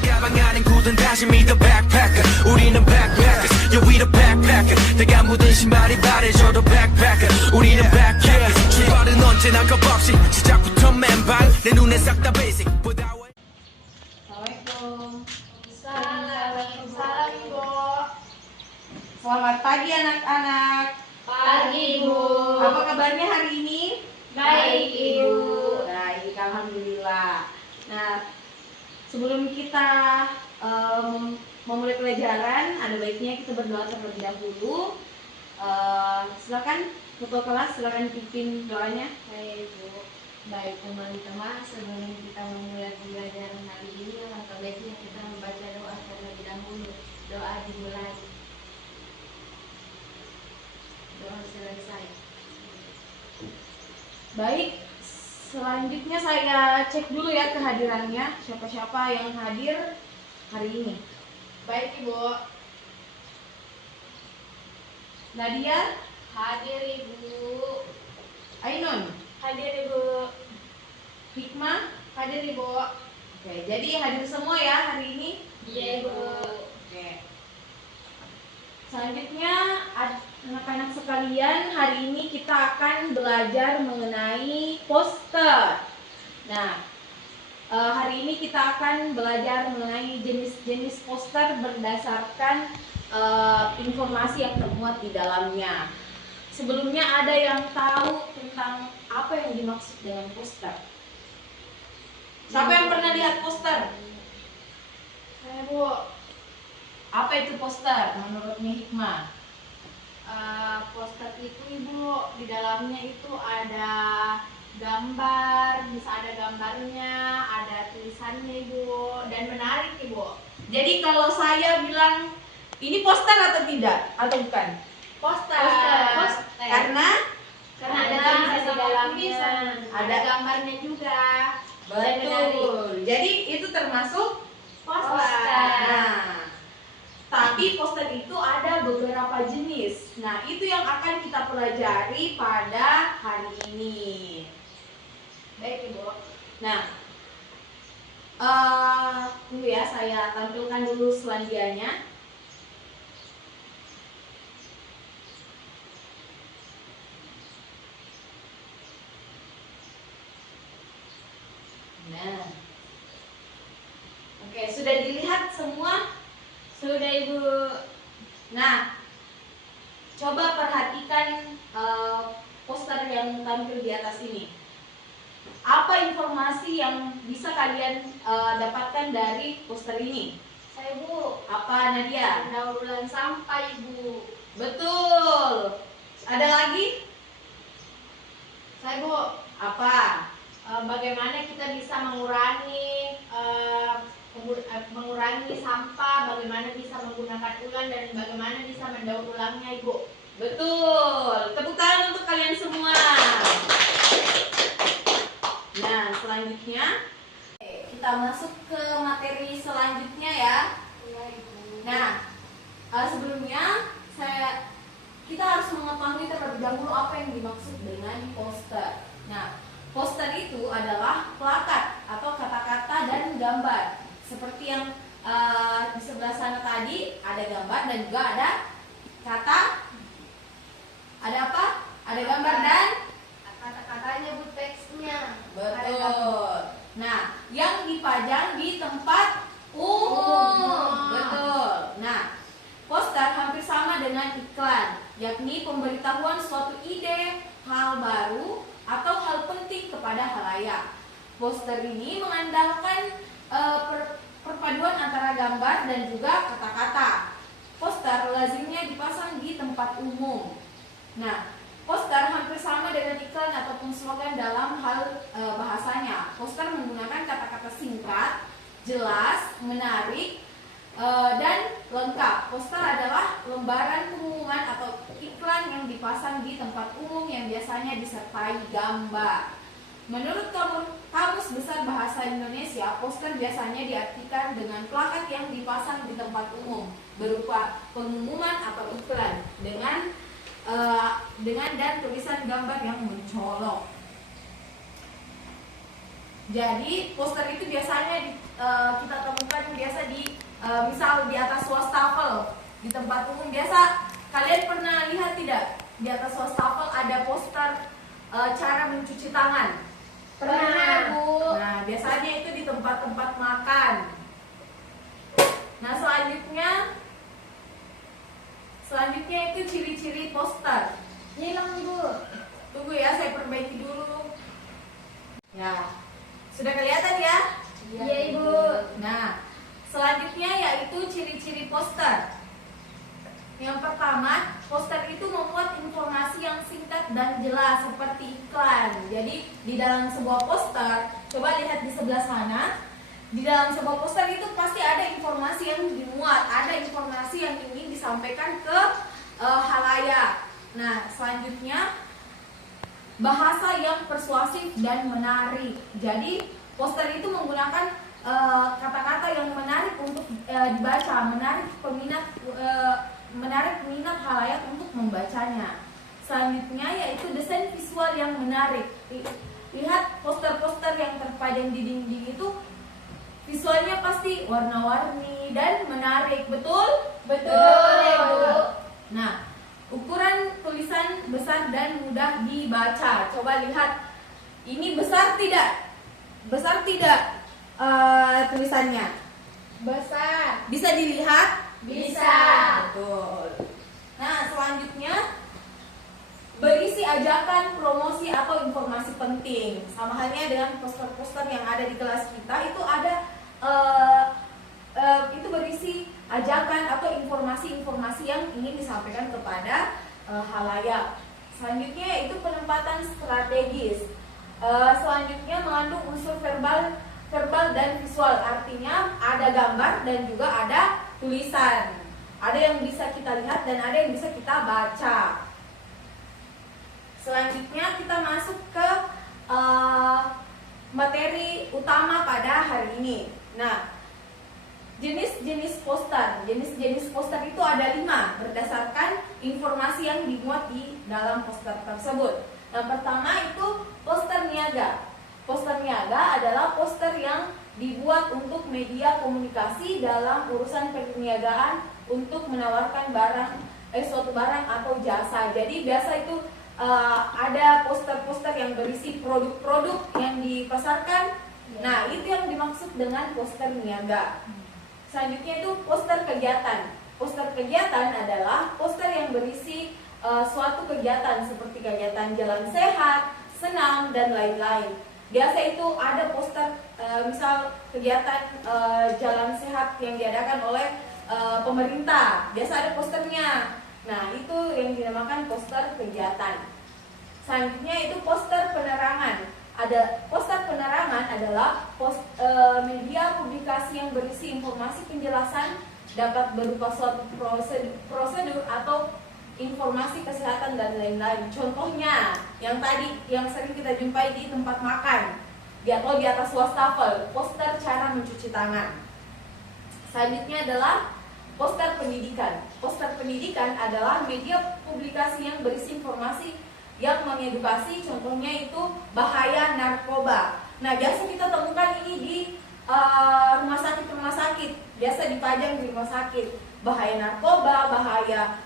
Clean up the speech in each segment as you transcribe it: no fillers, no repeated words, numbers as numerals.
가방 안엔 굳은 다짐이 the backpacker 우리는 backpackers yeah we the backpacker 내가 묻은 신발이 바래져도 backpacker 우리는 backpackers 출발은 언제나 겁없이 시작부터 맨발 내 눈에 싹 다 basic Assalamualaikum. Salam Ibu. Selamat pagi anak-anak. Pagi Ibu. Apa kabarnya hari ini? Baik Ibu. Baik, alhamdulillah. Nah, sebelum kita memulai pelajaran, ada baiknya kita berdoa terlebih dahulu. Silakan ketua kelas, silakan pimpin doanya. Baik Ibu. Baik teman-teman, sebelum kita memulai pelajaran hari ini, langkah baiknya kita membaca doa terlebih dahulu. Doa dimulai. Doa selesai. Baik, selanjutnya saya cek dulu ya kehadirannya, siapa-siapa yang hadir hari ini. Baik Ibu. Nadia, Hadir Ibu. Ainun, Hadir Ibu. Hikmah. Hadir Ibu. Oke, jadi hadir semua ya hari ini. Iya Ibu. Oke. Selanjutnya anak-anak sekalian, hari ini kita akan belajar mengenai poster. Nah, hari ini kita akan belajar mengenai jenis-jenis poster berdasarkan informasi yang termuat di dalamnya. Sebelumnya ada yang tahu tentang apa yang dimaksud dengan poster? Siapa yang pernah lihat poster? Saya Bu. Apa itu poster menurutnya Hikmah? Poster itu Ibu, di dalamnya itu ada gambar, bisa ada gambarnya, ada tulisannya Ibu, dan menarik Ibu. Jadi kalau saya bilang ini poster atau tidak? Atau bukan? Poster. Karena Karena ada tulisan di dalamnya, ada Ada- gambarnya juga. Dan menarik. betul. Jadi itu termasuk Poster. Nah, tapi poster itu ada beberapa jenis. Nah, itu yang akan kita pelajari pada hari ini. Baik Ibu. Nah, dulu ya saya tampilkan dulu selanjutnya. Nah, oke, sudah dilihat semua? Sudah Ibu. Nah, coba perhatikan poster yang tampil di atas ini. Apa informasi yang bisa kalian dapatkan dari poster ini? Saya Bu. Apa Nadia? Daur ulang sampah Ibu. Betul. Ada lagi? Saya Bu. Apa? Bagaimana kita bisa mengurangi sampah, bagaimana bisa menggunakan ulang, dan bagaimana bisa mendaur ulangnya Ibu. Betul. Tepuk tangan untuk kalian semua. Nah, selanjutnya kita masuk ke materi selanjutnya ya. Iya Ibu. Nah, sebelumnya kita harus mengetahui terlebih dahulu apa yang dimaksud dengan poster. Nah, poster itu adalah plakat atau kata-kata dan gambar. Seperti yang di sebelah sana tadi ada gambar dan juga ada kata. Ada apa? Ada gambar dan Kata-katanya Bu, teksnya. betul. Nah, yang dipajang di tempat umum. Betul. Nah, poster hampir sama dengan iklan, yakni pemberitahuan suatu ide, hal baru, atau hal penting kepada halayak. Poster ini mengandalkan perpaduan antara gambar dan juga kata-kata. Poster lazimnya dipasang di tempat umum. Nah, poster hampir sama dengan iklan ataupun slogan dalam hal bahasanya. Poster menggunakan kata-kata singkat, jelas, menarik, dan lengkap. Poster adalah lembaran pengumuman atau iklan yang dipasang di tempat umum yang biasanya disertai gambar. Menurut Kamus Besar Bahasa Indonesia, poster biasanya diartikan dengan plakat yang dipasang di tempat umum berupa pengumuman atau iklan dengan dan tulisan gambar yang mencolok. Jadi poster itu biasanya kita temukan misal di atas wastafel di tempat umum biasa, kalian pernah lihat tidak di atas wastafel ada poster cara mencuci tangan? Pernah, Bu. Nah, biasanya itu di tempat-tempat makan. Nah, selanjutnya itu ciri-ciri poster. Hilang, Bu. Tunggu ya, saya perbaiki dulu. Ya, sudah kelihatan ya? Iya, Ibu. Nah, selanjutnya yaitu ciri-ciri poster. Yang pertama, poster itu memuat informasi yang singkat dan jelas seperti iklan. Jadi di dalam sebuah poster, coba lihat di sebelah sana. Di dalam sebuah poster itu pasti ada informasi yang dimuat, ada informasi yang ingin disampaikan ke halayak. Nah, selanjutnya bahasa yang persuasif dan menarik. Jadi poster itu menggunakan kata-kata yang menarik untuk dibaca, menarik minat halayak untuk membacanya. Selanjutnya yaitu desain visual yang menarik. Lihat poster-poster yang terpajang di dinding itu visualnya pasti warna-warni dan menarik, betul? Betul, Ibu. Nah, ukuran tulisan besar dan mudah dibaca. Coba lihat, ini besar tidak? Besar tidak tulisannya? Besar. Bisa dilihat? Bisa. Betul. Nah, selanjutnya berisi ajakan, promosi atau informasi penting. Sama halnya dengan poster-poster yang ada di kelas kita, itu ada itu berisi ajakan atau informasi-informasi yang ingin disampaikan kepada halayak. Selanjutnya itu penempatan strategis. Selanjutnya mengandung unsur verbal dan visual, artinya ada gambar dan juga ada tulisan. Ada yang bisa kita lihat dan ada yang bisa kita baca. Selanjutnya kita masuk ke materi utama pada hari ini. Nah, jenis-jenis poster. Jenis-jenis poster itu ada 5 berdasarkan informasi yang dimuat di dalam poster tersebut. Yang pertama itu poster niaga. Poster niaga adalah poster yang dibuat untuk media komunikasi dalam urusan perniagaan untuk menawarkan suatu barang atau jasa. Jadi biasa itu ada poster-poster yang berisi produk-produk yang dipasarkan. Nah, itu yang dimaksud dengan poster niaga. Selanjutnya itu poster kegiatan. Poster kegiatan adalah poster yang berisi suatu kegiatan seperti kegiatan jalan sehat, senam, dan lain-lain. Biasa itu ada poster misal kegiatan jalan sehat yang diadakan oleh pemerintah. Biasa ada posternya. Nah, itu yang dinamakan poster kegiatan. Selanjutnya itu poster penerangan. Ada poster penerangan adalah media publikasi yang berisi informasi penjelasan, dapat berupa suatu prosedur atau informasi kesehatan dan lain-lain. Contohnya yang tadi yang sering kita jumpai di tempat makan atau di atas wastafel, poster cara mencuci tangan. Selanjutnya adalah poster pendidikan. Poster pendidikan adalah media publikasi yang berisi informasi yang mengedukasi, contohnya itu bahaya narkoba. Nah, biasa kita temukan ini di rumah sakit. Biasa dipajang di rumah sakit. Bahaya narkoba, bahaya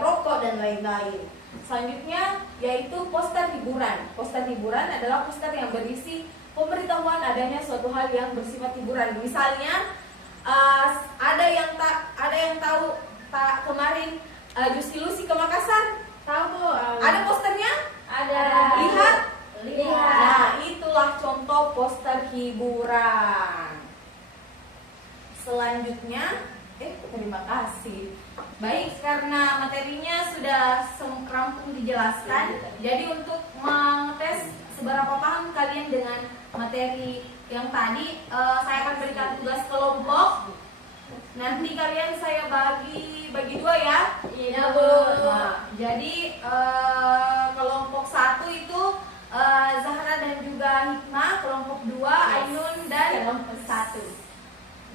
rokok, dan lain-lain. Selanjutnya yaitu poster hiburan. Poster hiburan adalah poster yang berisi pemberitahuan adanya suatu hal yang bersifat hiburan. Misalnya ada yang tahu kemarin Juicy Lucy ke Makassar? Tahu, Bu. Ada posternya? Ada. Lihat. Lihat. Nah, itulah contoh poster hiburan. Selanjutnya, terima kasih. Baik, karena materinya sudah rampung dijelaskan, jadi untuk mengetes seberapa paham kalian dengan materi yang tadi, saya akan berikan tugas kelompok. Nanti kalian saya bagi 2 ya. Iya, Bu. Nah, jadi kelompok 1 itu Zahra dan juga Hikmah, kelompok 2 Ainun dan kelompok 1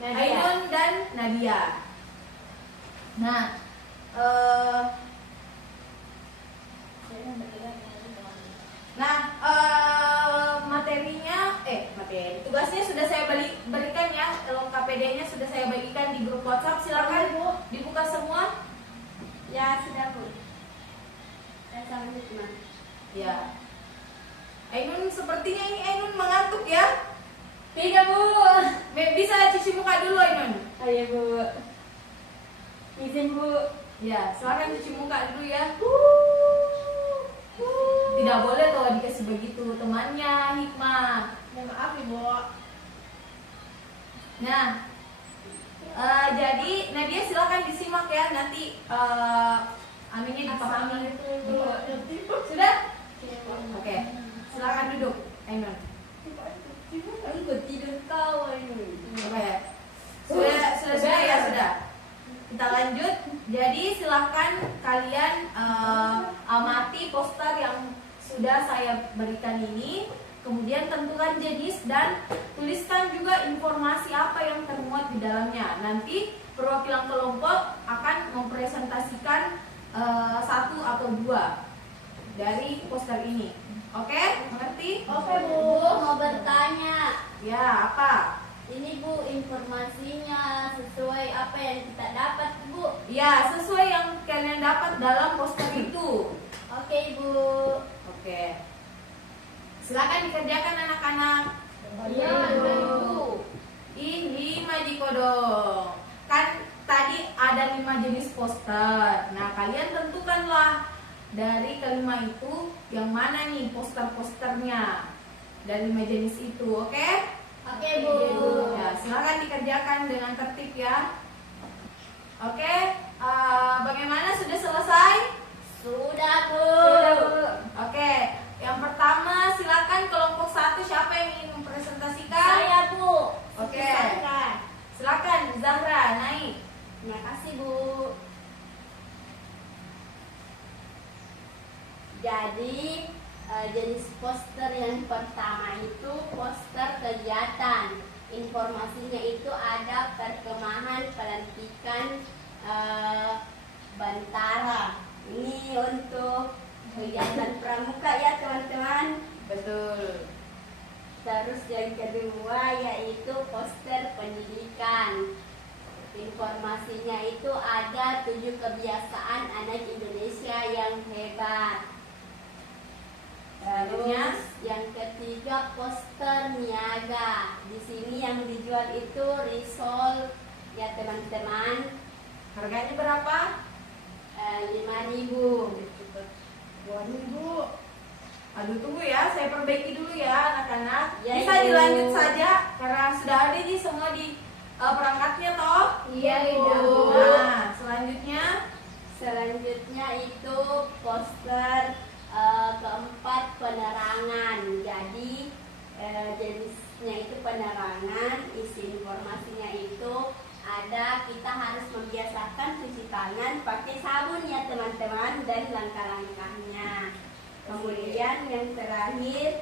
Ainun dan Nadia. Nah, tugasnya sudah saya berikan ya, KPD-nya sudah saya bagikan di di grup WhatsApp, silakan Bu. dibuka semua. Ya, sudah Bu. Saya sama teman. Ya. Ainun sepertinya ini Ainun mengantuk ya. Tidak Bu. Bisa cuci muka dulu Ainun. Ayo Bu. Izin Bu. Ya, silakan cuci muka dulu ya. Tidak boleh tuh dikasih begitu temannya Hikmah. Ya maaf Ibu. Nah, jadi Nadia silakan disimak ya, nanti aminnya dipahami. Sudah? Oke, silakan duduk, Ainun. Aku tidur kau ini. Oke, sudah ya sudah. Kita lanjut. Jadi silakan kalian amati poster yang sudah saya berikan ini. Kemudian tentukan jenis dan tuliskan juga informasi apa yang termuat di dalamnya. Nanti perwakilan kelompok akan mempresentasikan satu atau dua dari poster ini. Oke, mengerti? Oke Bu. Mau bertanya, Ya, apa? ini Bu informasinya sesuai apa yang kita dapat Bu. Ya, sesuai yang kalian dapat dalam poster itu. Oke Bu. Oke. Silakan dikerjakan anak-anak. Iya Bu. Ih, 5 Jikodong. Kan tadi ada 5 jenis poster. Nah, kalian tentukanlah dari kelima itu yang mana nih poster-posternya dari 5 jenis itu, oke? Oke Bu. Ya, silakan dikerjakan dengan tertib ya. Oke, bagaimana sudah selesai? Sudah Bu. Sudah, Bu. Oke, yang pertama silakan kelompok 1 siapa yang ingin mempresentasikan? Saya Bu. Oke. Silakan. Silakan Zahra naik. Terima kasih Bu. Jadi jenis poster yang pertama itu poster kegiatan. Informasinya itu ada perkemahan pelantikan Bantara. Ini untuk kegiatan pramuka ya teman-teman. Betul. Terus yang kedua yaitu poster pendidikan. Informasinya itu ada 7 kebiasaan anak Indonesia yang hebat. Selanjutnya, Terus yang ketiga poster niaga. Di sini yang dijual itu risol ya teman-teman. harganya berapa? 5.000. Waduh, Bu. Aduh, tunggu ya, saya perbaiki dulu ya anak-anak. Ya, Bisa Ibu. dilanjut saja karena sudah ada nih semua di perangkatnya toh. Iya, Bu. Nah, Selanjutnya itu poster keempat penerangan. Jadi jenisnya itu penerangan. Isi informasinya itu ada kita harus membiasakan cuci tangan pakai sabun ya teman-teman dan langkah-langkahnya. Kemudian yang terakhir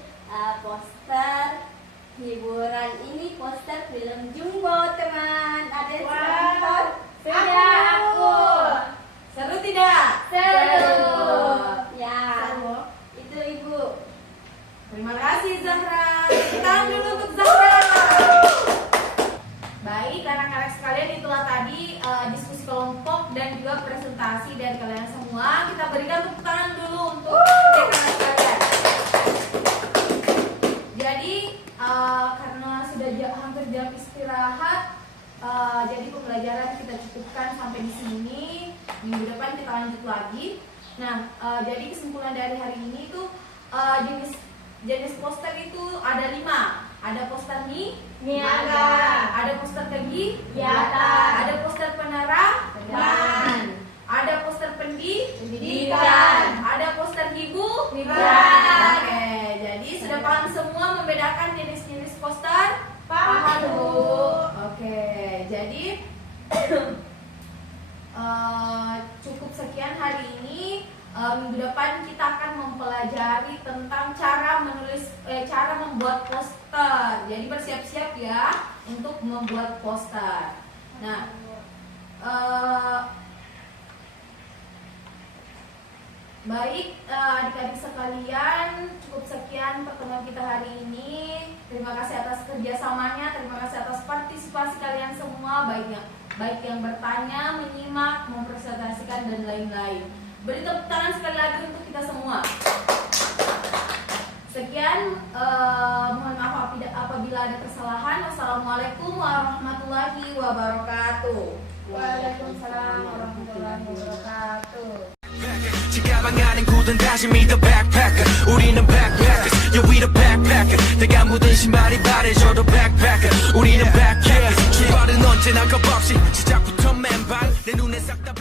poster hiburan, ini poster film Jumbo teman. Ada yang sudah nonton? Sudah aku. seru tidak? Seru. Ya, Seru. itu Ibu. Terima kasih Zahra. Tepuk tangan dulu untuk Zahra. Baik anak-anak sekalian, itulah tadi diskusi kelompok dan juga presentasi dari kalian semua. Kita berikan tepuk tangan dulu untuk anak sekalian. Jadi karena sudah hampir jam istirahat, jadi pembelajaran kita cukupkan sampai di sini. Minggu depan kita lanjut lagi. Nah, jadi kesimpulan dari hari ini itu jenis poster itu ada 5. Ada poster Niaga. ada poster Kegiatan. ada poster penerang, Dan. ada poster Pendidikan. ada poster hiburan. Oke, jadi sudah paham semua membedakan jenis-jenis poster? Paham, Bu. Oke, jadi cukup sekian hari ini. Minggu depan kita akan mempelajari tentang cara membuat poster. Jadi bersiap-siap ya untuk membuat poster. Nah, baik adik-adik sekalian, cukup sekian pertemuan kita hari ini. Terima kasih atas kerjasamanya, terima kasih atas partisipasi kalian semua, baik yang baik yang bertanya, menyimak, mempresentasikan, dan lain-lain. Beri tepuk tangan sekali lagi untuk kita semua. Sekian, mohon maaf apabila ada kesalahan. Wassalamualaikum warahmatullahi wabarakatuh. Waalaikumsalam warahmatullahi wabarakatuh. 지가방 안엔 굳은 다짐이 the backpacker 우리는 backpackers yeah we the backpacker 내가 묻은 신발이 바래져도 backpacker 우리는 backpackers 출발은 언제나 겁없이 시작부터 맨발 내 눈에 싹 다